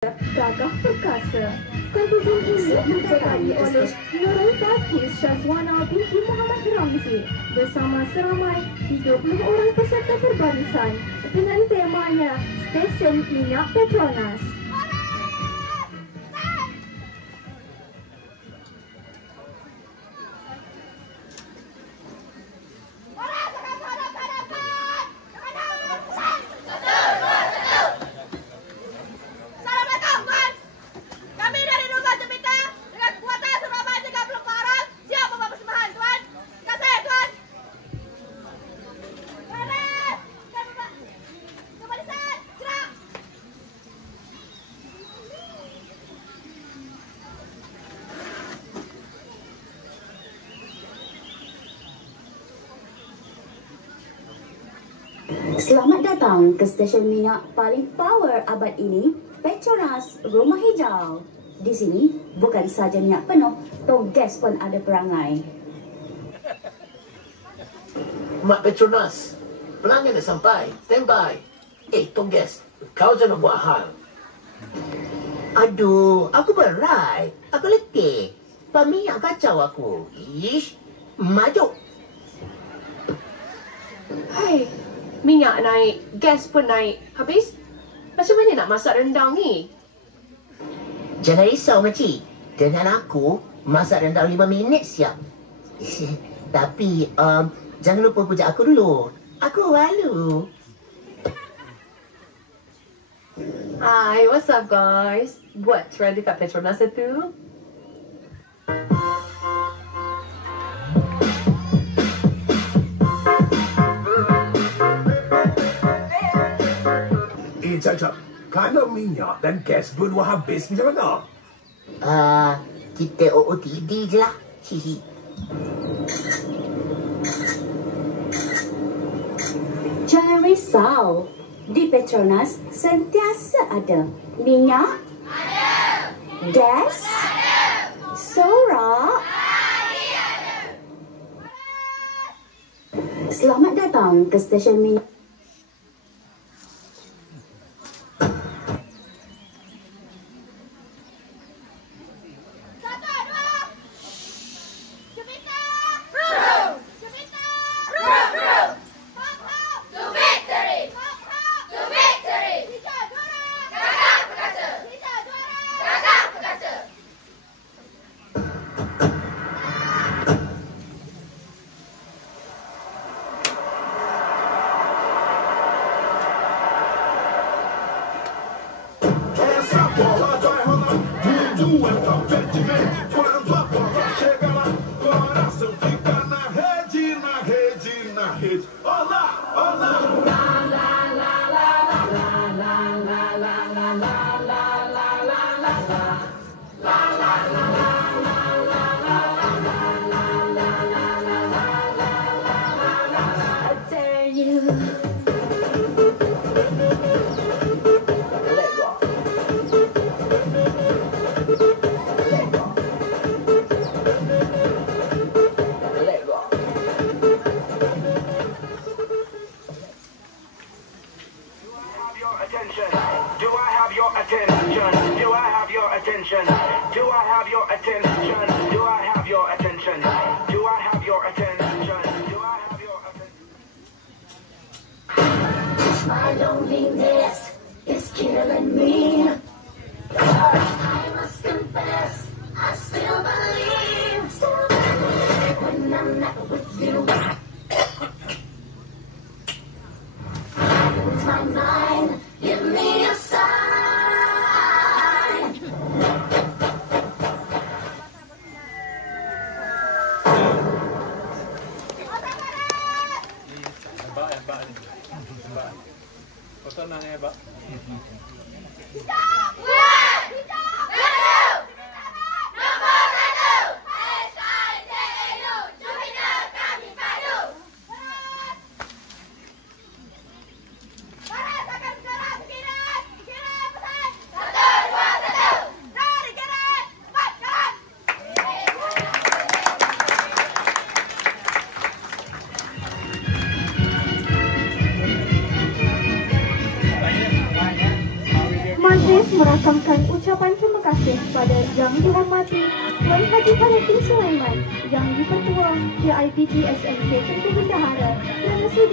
Gagah Perkasa. Perbuatan ini dibekali oleh Nurul Balkis Syazwana binti Muhammad Ramzi bersama seramai 30 orang peserta perbarisan dengan temanya Stesen Minyak Petronas. Selamat datang ke stesen minyak paling power abad ini, Petronas Rumah Hijau. Di sini bukan saja minyak penuh, tong gas pun ada perangai. Mak Petronas, pelanggan dah sampai. Standby. Tong gas, kau jangan buat hal. Aduh, aku berai. Aku letih. Minyak kacau aku. Ish, maju. Hai, minyak naik, gas pun naik. Habis, macam mana nak masak rendang ni? Jangan risau, makcik. Dengan aku, masak rendang 5 minit siap. Tapi, jangan lupa puja aku dulu. Aku malu. Hai, what's up guys? Buat try dekat Petronas tu? Cakap, kalau minyak dan gas berdua habis macam mana? Kita OOTD je lah. Hihi. Jangan risau, di Petronas sentiasa ada minyak, ada, gas, ada, sorak. Selamat datang ke stesen minyak. My loneliness is killing me. I must confess, I still believe when I'm not with you. I lose my mind, give me a sign. Hebat ni. Kau tenang hebat. dan ucapan terima kasih kepada Yang Dihormati Tuan Haji Khalid bin Sulaiman, Yang di-Pertua PIPT SMK Tengku Bendahara kerana sudi